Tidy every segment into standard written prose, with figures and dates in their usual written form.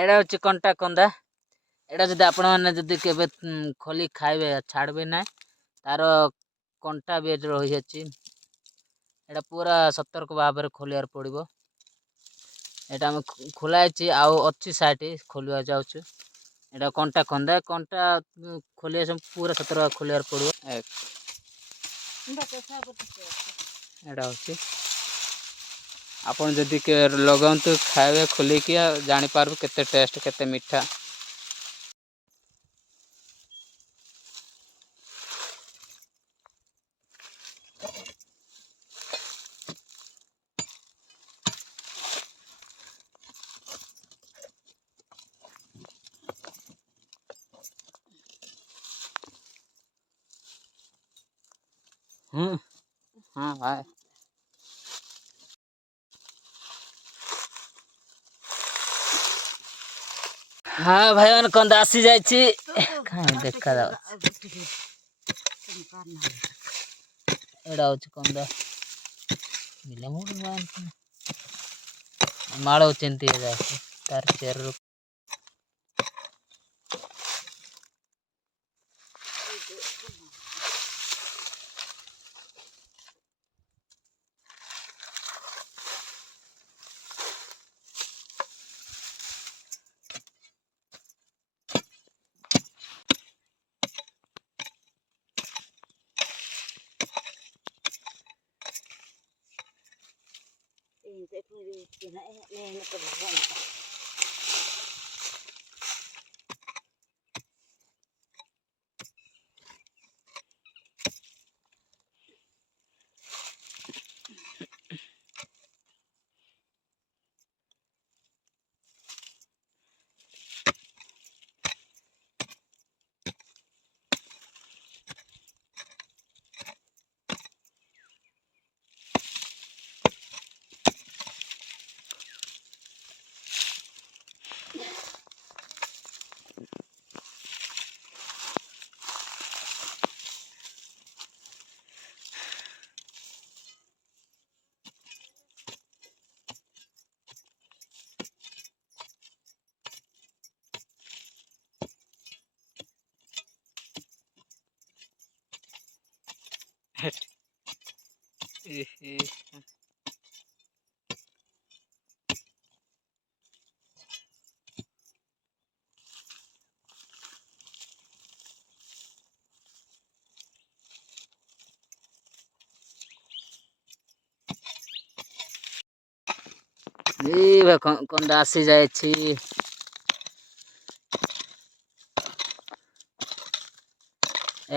एड़ा हूँ कंटा कंदा एड़ा जब आपण मैंने जब के खोली खाइबे छाड़बे ना तार कंटा भी रही अच्छी एटा पूरा सतर्क भाव खोलियार पड़ो। एटा आम खोलाई आउ अच्छी साइड खोलिया जाऊँ एटा कंटा कंदा कंटा खोलिया सब पूरा सतर्क खोलियार पड़ो। एटा हूँ आपन जदि के लगातु खाए खोलिकी जानीपार केते टेस्ट केते मीठा। हाँ भाई हाँ भाई मान कंदा आसी जाए देखा एड़ा हूँ कंदा माड़ चिंती तार चेर कंदा आसी जाए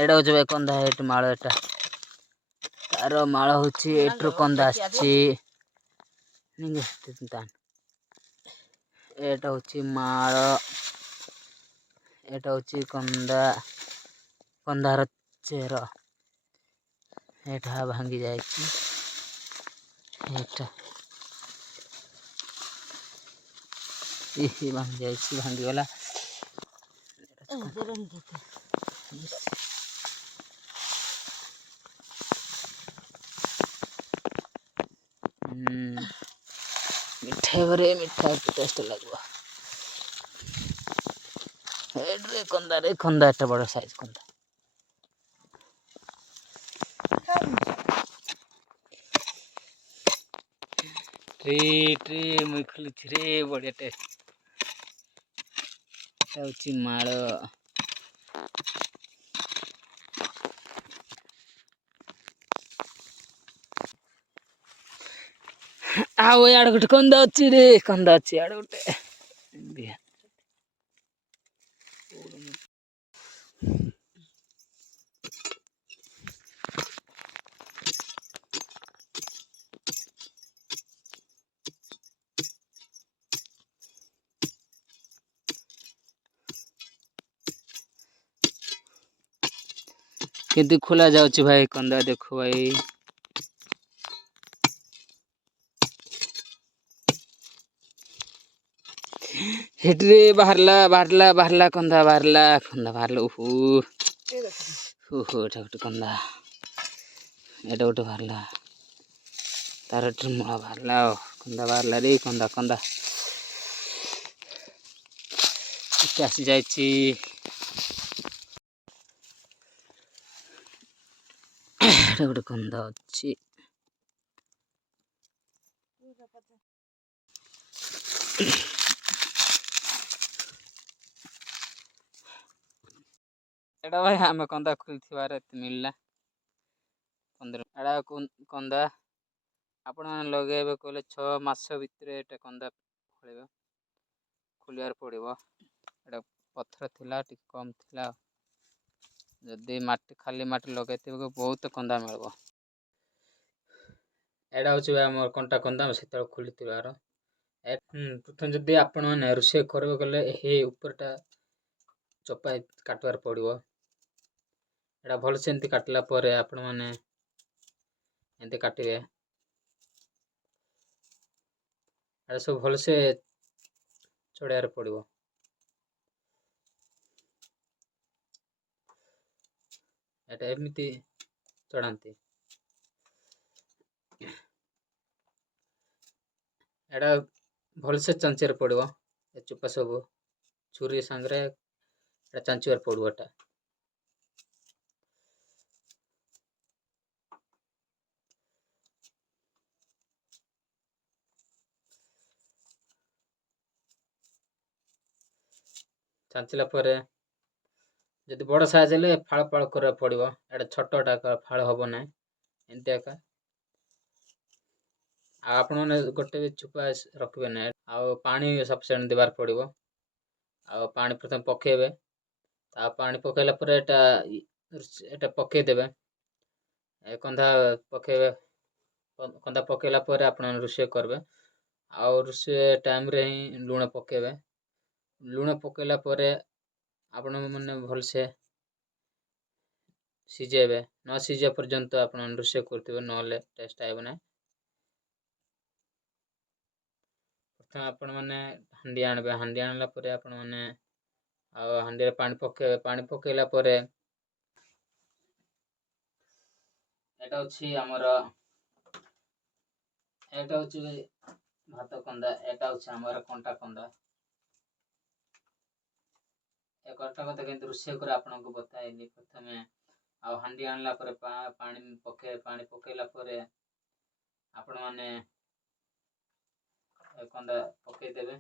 एड़ा हूँ कंदा एट माड़ एटा तार माड़ हूँ एट्रु कंदा एटा हूँ माड़ एटा हूँ कंदा कंदार चेर एटा भांगी जाए भांगी जाए भांगी गला मिठा बरे मिठा टेस्ट लगवा हेड्रे कंदा रे कंदा एटा बड़ साइज कंदा ट्री ट्री मुई खोलुछि रे बढ़िया टेस्ट हूँ माड़ आओ यार गोटे कंदा अच्छी रे कंदा अच्छी यार गोटे किंतु खोला जाऊँ भाई कंदा देखो भाई हेट्रे बाहरला बाहरला बाहरला कंदा बाहरला कंदा बाहरला ओहो ओहो एटा गोटे कंदा एटा गोटे बाहरला तार मूला बाहरला कंदा बाहरला रे कंदा कंदा ସମସ୍ତେ ଆସିଯାଇଛି। ଏଇଟା ଗୋଟେ କନ୍ଦା ଅଛି। ଏଇଟା ଭାଇ ଆମେ କନ୍ଦା ଖୋଲିଥିବାର ମିଳିଲା 15। ଏଇଟା କନ୍ଦା ଆପଣମାନେ ଲଗେଇବେ କହିଲେ 6 ମାସ ଭିତରେ ଏଇଟା କନ୍ଦା ଫଳିବ, ଖୋଲିବାର ପଡ଼ିବ। ଏଇଟା ପଥର ଥିଲା, ଟିକେ କମ୍ ଥିଲା। ଯଦି ଖାଲି ମାଟି ଲଗେଇଥିବେ ବହୁତ କନ୍ଦା ମିଳିବ। ଏଇଟା ହେଉଛି ଆମର କଣ୍ଟା କନ୍ଦା ଆମେ ସେତେବେଳେ ଖୋଲିଥିବାର। ପ୍ରଥମେ ଯଦି ଆପଣମାନେ ରୋଷେଇ କରିବେ ଗଲେ ଏହି ଉପରଟା ଚୋପା କାଟିବାର ପଡ଼ିବ। ଏଇଟା ଭଲସେ ଏମିତି କାଟିଲା ପରେ ଆପଣମାନେ ଏମିତି କାଟିବେ। ଏଇଟା ସବୁ ଭଲସେ ଛଡ଼େଇବାର ପଡ଼ିବ। ଏଇଟା ଏମିତି ଚଢ଼ାନ୍ତି। ଏଇଟା ଭଲସେ ଚାଞ୍ଚିବାକୁ ପଡ଼ିବ। ଏ ଚୋପା ସବୁ ଛୁରୀ ସାଙ୍ଗରେ ଏଇଟା ଚାଞ୍ଚିବାକୁ ପଡ଼ିବ। ଏଇଟା ଚାଞ୍ଚିଲା ପରେ ଯଦି ବଡ଼ ସାଇଜ୍ ହେଲେ ଫାଳ ଫାଳ କରିବାକୁ ପଡ଼ିବ। ଏଇଟା ଛୋଟଟା ଫାଳ ହେବ ନାହିଁ, ଏମିତି ଏକା। ଆଉ ଆପଣମାନେ ଗୋଟେ ବି ଚୋପା ରଖିବେ ନାହିଁ। ଆଉ ପାଣି ସଫିସିଏଣ୍ଟ ଦେବାକୁ ପଡ଼ିବ। ଆଉ ପାଣି ପ୍ରଥମେ ପକାଇବେ। ଆଉ ପାଣି ପକାଇଲା ପରେ ଏଇଟା ପକାଇଦେବେ। କନ୍ଦା ପକାଇବେ। କନ୍ଦା ପକାଇଲା ପରେ ଆପଣ ରୋଷେଇ କରିବେ। ଆଉ ରୋଷେଇ ଟାଇମ୍ରେ ହିଁ ଲୁଣ ପକାଇବେ। ଲୁଣ ପକାଇଲା ପରେ ଆପଣମାନେ ଭଲସେ ସିଝାଇବେ। ନ ସିଝିବା ପର୍ଯ୍ୟନ୍ତ ଆପଣ ରୋଷେଇ କରୁଥିବେ, ନହେଲେ ଟେଷ୍ଟ ଆସିବ ନାହିଁ। ପ୍ରଥମେ ଆପଣମାନେ ହାଣ୍ଡି ଆଣିବେ। ହାଣ୍ଡି ଆଣିଲା ପରେ ଆପଣମାନେ ଆଉ ହାଣ୍ଡିରେ ପାଣି ପକାଇବେ। ପାଣି ପକାଇଲା ପରେ ଏଇଟା ହେଉଛି ଭାତ କନ୍ଦା। ଏଇଟା ହେଉଛି ଆମର କଣ୍ଟା କନ୍ଦା। ଏ କଣ୍ଟା କନ୍ଦା କେମିତି ରୋଷେଇ করে ଆପଣଙ୍କୁ ବତାଇଲି। ପ୍ରଥମେ ଆଉ ହାଣ୍ଡି ଆଣିଲା ପରେ ପାଣି ପକାଇବେ। ପାଣି ପକାଇଲା ପରେ ଆପଣମାନେ କନ୍ଦା ପକାଇଦେବେ।